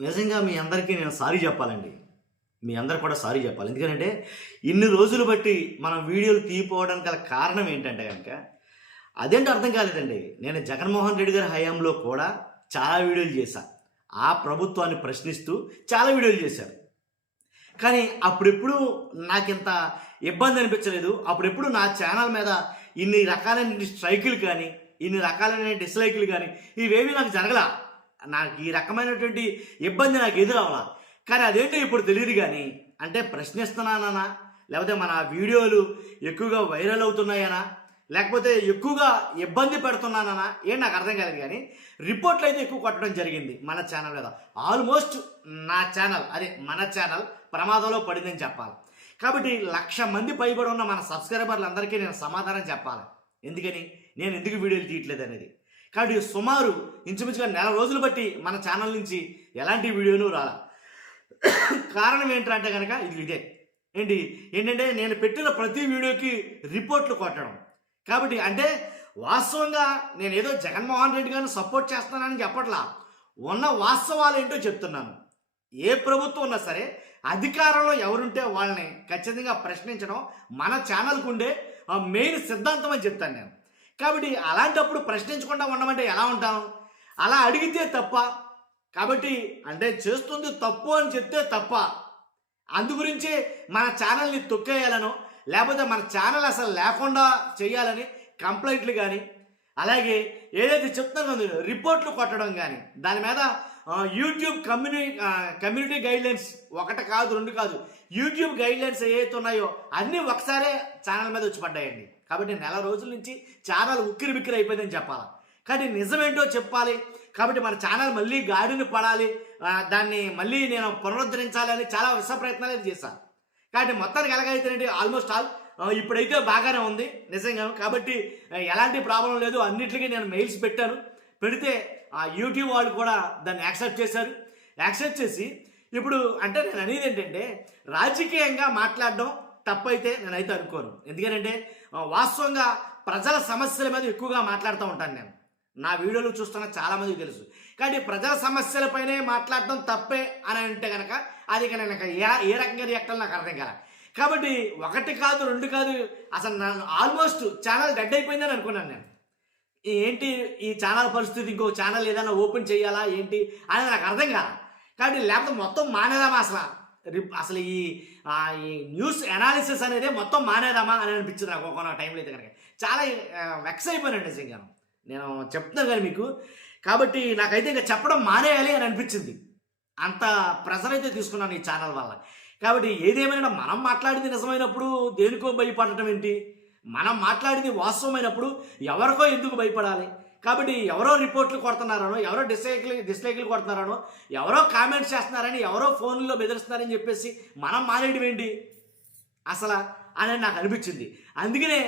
నిజంగా మీ అందరికీ నేను సారీ చెప్పాలండి. మీ అందరు కూడా సారీ చెప్పాలి. ఎందుకంటే ఇన్ని రోజులు బట్టి మనం వీడియోలు తీయకపోవడానికి గల కారణం ఏంటంటే గనక అదేంటో అర్థం కాలేదండి. నేను జగన్మోహన్ రెడ్డి గారి హయాంలో కూడా చాలా వీడియోలు చేశా. ఆ ప్రభుత్వాన్ని ప్రశ్నిస్తూ చాలా వీడియోలు చేశారు. కానీ అప్పుడెప్పుడు నాకింత ఇబ్బంది అనిపించలేదు. అప్పుడెప్పుడు నా ఛానల్ మీద ఇన్ని రకాలైన స్ట్రైకులు కానీ, ఇన్ని రకాలైన డిస్లైకులు కానీ ఇవేమీ నాకు జరగలా. నాకు ఈ రకమైనటువంటి ఇబ్బంది నాకు ఎదురవలా. కానీ అదేంటో ఇప్పుడు తెలియదు. కానీ అంటే ప్రశ్నిస్తున్నానా, లేకపోతే మన వీడియోలు ఎక్కువగా వైరల్ అవుతున్నాయనా, లేకపోతే ఎక్కువగా ఇబ్బంది పెడుతున్నానా ఏం నాకు అర్థం కాలేదు. కానీ రిపోర్ట్లు అయితే ఎక్కువ కొట్టడం జరిగింది మన ఛానల్ మీద. ఆల్మోస్ట్ నా ఛానల్, అదే మన ఛానల్ ప్రమాదంలో పడిందని చెప్పాలి. కాబట్టి 1,00,000 మంది పైబడి ఉన్న మన సబ్స్క్రైబర్లందరికీ నేను సమాధానం చెప్పాలి. ఎందుకని నేను ఎందుకు వీడియోలు తీయట్లేదు అనేది. కాబట్టి సుమారు ఇంచుమించుగా 1 నెల రోజులు బట్టి మన ఛానల్ నుంచి ఎలాంటి వీడియోలు రాలా. కారణం ఏంటంటే కనుక ఇదే ఏంటంటే నేను పెట్టిన ప్రతి వీడియోకి రిపోర్ట్లు కొట్టడం. కాబట్టి అంటే వాస్తవంగా నేను ఏదో జగన్మోహన్ రెడ్డి గారిని సపోర్ట్ చేస్తానని చెప్పట్లా, ఉన్న వాస్తవాలు ఏంటో చెప్తున్నాను. ఏ ప్రభుత్వం ఉన్నా సరే అధికారంలో ఎవరుంటే వాళ్ళని ఖచ్చితంగా ప్రశ్నించడం మన ఛానల్కు ఉండే మెయిన్ సిద్ధాంతం అని చెప్తాను నేను. కాబట్టి అలాంటప్పుడు ప్రశ్నించకుండా ఉండమంటే ఎలా ఉంటాం? అలా అడిగితే తప్ప. కాబట్టి అంటే చేస్తుంది తప్పు అని చెప్తే తప్ప. అందుగురించే మన ఛానల్ని తొక్కేయాలనో, లేకపోతే మన ఛానల్ అసలు లేకుండా చేయాలని కంప్లైంట్లు కానీ, అలాగే ఏదైతే చెప్తున్నారో రిపోర్ట్లు కొట్టడం కానీ, దాని మీద యూట్యూబ్ కమ్యూనిటీ గైడ్లైన్స్ 1 కాదు 2 కాదు, యూట్యూబ్ గైడ్లైన్స్ ఏవైతే ఉన్నాయో అన్నీ ఒకసారే ఛానల్ మీద వచ్చి పడ్డాయండి. కాబట్టి 1 నెల రోజుల నుంచి ఛానల్ ఉక్కిరి బిక్కిరి అయిపోయిందని చెప్పాలి. కానీ నిజమేంటో చెప్పాలి. కాబట్టి మన ఛానల్ మళ్ళీ గాడిని పడాలి, దాన్ని మళ్ళీ నేను పునరుద్ధరించాలని చాలా విశ్వ ప్రయత్నాలు చేశాను. కాబట్టి మొత్తానికి ఎలాగైతేనండి ఆల్మోస్ట్ ఆల్ ఇప్పుడైతే బాగానే ఉంది నిజంగా. కాబట్టి ఎలాంటి ప్రాబ్లం లేదు. అన్నిటికీ నేను మెయిల్స్ పెట్టాను. పెడితే యూట్యూబ్ వాళ్ళు కూడా దాన్ని యాక్సెప్ట్ చేశారు. యాక్సెప్ట్ చేసి ఇప్పుడు అంటే నేను అనేది ఏంటంటే రాజకీయంగా మాట్లాడడం తప్పైతే నేనైతే అనుకోను. ఎందుకంటే వాస్తవంగా ప్రజల సమస్యల మీద ఎక్కువగా మాట్లాడుతూ ఉంటాను నేను. నా వీడియోలు చూస్తున్న చాలామందికి తెలుసు. కాబట్టి ప్రజల సమస్యలపైనే మాట్లాడడం తప్పే అని అంటే కనుక అది నేను ఏ రకంగా రియాక్ట్ అవ్వాలో నాకు అర్థం కాదు. కాబట్టి 1 కాదు 2 కాదు, అసలు నన్ను ఆల్మోస్ట్ ఛానల్ డెడ్ అయిపోయిందని అనుకున్నాను నేను. ఏంటి ఈ ఛానల్ పరిస్థితి, ఇంకో ఛానల్ ఏదైనా ఓపెన్ చేయాలా ఏంటి అనేది నాకు అర్థం కాదు. కాబట్టి లేకపోతే మొత్తం మానేదామా అసలు ఈ న్యూస్ అనాలిసిస్ అనేది మొత్తం మానేదామా అని అనిపించింది నాకు ఒక టైంలో అయితే కనుక. చాలా వెక్స్ అయిపోయాను నిజంగా, నేను చెప్తున్నాను కానీ మీకు. కాబట్టి నాకైతే ఇంకా చెప్పడం మానేయాలి అని అనిపించింది. అంత ప్రెజర్ అయితే తీసుకున్నాను ఈ ఛానల్ వల్ల. కాబట్టి ఏదేమైనా మనం మాట్లాడింది నిజమైనప్పుడు దేనికో భయపడటం ఏంటి? మనం మాట్లాడింది వాస్తవమైనప్పుడు ఎవరికో ఎందుకు భయపడాలి? కాబట్టి ఎవరో రిపోర్ట్లు కొడుతున్నారనో, ఎవరో డిస్లైక్లు కొడుతున్నారనో, ఎవరో కామెంట్స్ చేస్తున్నారని, ఎవరో ఫోన్లో బెదిరిస్తున్నారని చెప్పేసి మనం మానేయడం ఏంటి అసలు అని నాకు అనిపించింది. అందుకనే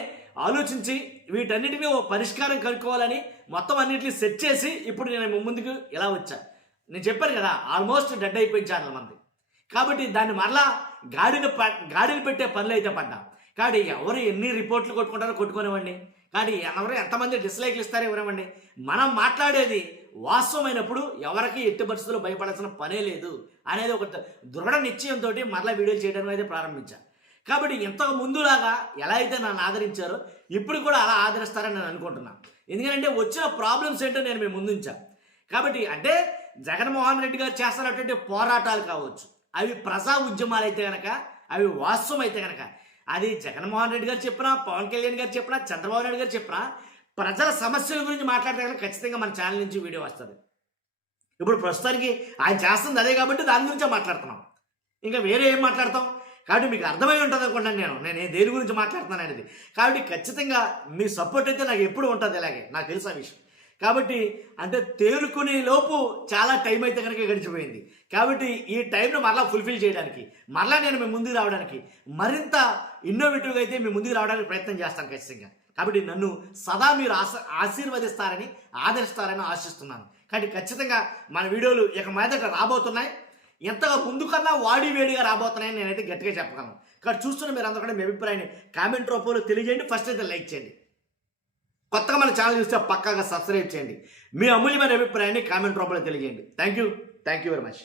ఆలోచించి వీటన్నిటికీ ఓ పరిష్కారం కనుక్కోవాలని మొత్తం అన్నింటినీ సెట్ చేసి ఇప్పుడు నేను ముందుకు ఇలా వచ్చా. నేను చెప్పాను కదా ఆల్మోస్ట్ డెడ్ అయిపోయిన ఛానల్ మంది. కాబట్టి దాన్ని మరలా గాడిని పెట్టే పనులు అయితే పడ్డా. కాబట్టి ఎవరు ఎన్ని రిపోర్ట్లు కొట్టుకుంటారో కొట్టుకునేవ్వండి. కాబట్టి ఎవరు ఎంతమంది డిస్లైక్లు ఇస్తారో ఇవ్వనివ్వండి. మనం మాట్లాడేది వాస్తవమైనప్పుడు ఎవరికి ఎట్టి పరిస్థితుల్లో భయపడాల్సిన పనే లేదు అనేది ఒక దృఢ నిశ్చయంతో మరలా వీడియోలు చేయడం అయితే ప్రారంభించాను. కాబట్టి ఇంతకు ముందులాగా ఎలా అయితే నన్ను ఆదరించారో ఇప్పుడు కూడా అలా ఆదరిస్తారని నేను అనుకుంటున్నాను. ఎందుకంటే వచ్చిన ప్రాబ్లమ్స్ ఏంటో నేను మేము ముందుంచాను. కాబట్టి అంటే జగన్మోహన్ రెడ్డి గారు చేస్తున్నటువంటి పోరాటాలు కావచ్చు, అవి ప్రజా ఉద్యమాలు అయితే కనుక, అవి వాస్తవం అయితే కనుక, అది జగన్మోహన్ రెడ్డి గారు చెప్పినా, పవన్ కళ్యాణ్ గారు చెప్పినా, చంద్రబాబు నాయుడు గారు చెప్పినా, ప్రజల సమస్యల గురించి మాట్లాడితే కనుక ఖచ్చితంగా మన ఛానల్ నుంచి వీడియో వస్తుంది. ఇప్పుడు ప్రస్తుతానికి ఆయన చేస్తుంది అదే కాబట్టి దాని గురించే మాట్లాడుతున్నాం. ఇంకా వేరే ఏం మాట్లాడతాం? కాబట్టి మీకు అర్థమై ఉంటుంది అనుకుంటాను నేను దేని గురించి మాట్లాడుతున్నాను అనేది. కాబట్టి ఖచ్చితంగా మీ సపోర్ట్ అయితే నాకు ఎప్పుడు ఉంటుంది, అలాగే నాకు తెలుసు ఆ విషయం. కాబట్టి అంటే తేరుకునే లోపు చాలా టైం అయితే కనుక గడిచిపోయింది. కాబట్టి ఈ టైంను మరలా ఫుల్ఫిల్ చేయడానికి, మరలా నేను మీ ముందుకు రావడానికి, మరింత ఇన్నోవేటివ్గా అయితే మీ ముందుకు రావడానికి ప్రయత్నం చేస్తాను ఖచ్చితంగా. కాబట్టి నన్ను సదా మీరు ఆశీర్వదిస్తారని, ఆదరిస్తారని ఆశిస్తున్నాను. కాబట్టి ఖచ్చితంగా మన వీడియోలు ఇక మీదట రాబోతున్నాయి. ఎంతగా ముందు కన్నా వాడి వేడిగా రాబోతున్నాయని నేనైతే గట్టిగా చెప్పగలను. కాబట్టి చూస్తున్న మీరు అందరూ కూడా మీ అభిప్రాయాన్ని కామెంట్ రూపంలో తెలియజేయండి. ఫస్ట్ అయితే లైక్ చేయండి. కొత్తగా మన ఛానల్ చూస్తే పక్కాగా సబ్స్క్రైబ్ చేయండి. మీ అమూల్యమైన అభిప్రాయాన్ని కామెంట్ రూపంలో తెలియజేయండి. Thank you very much.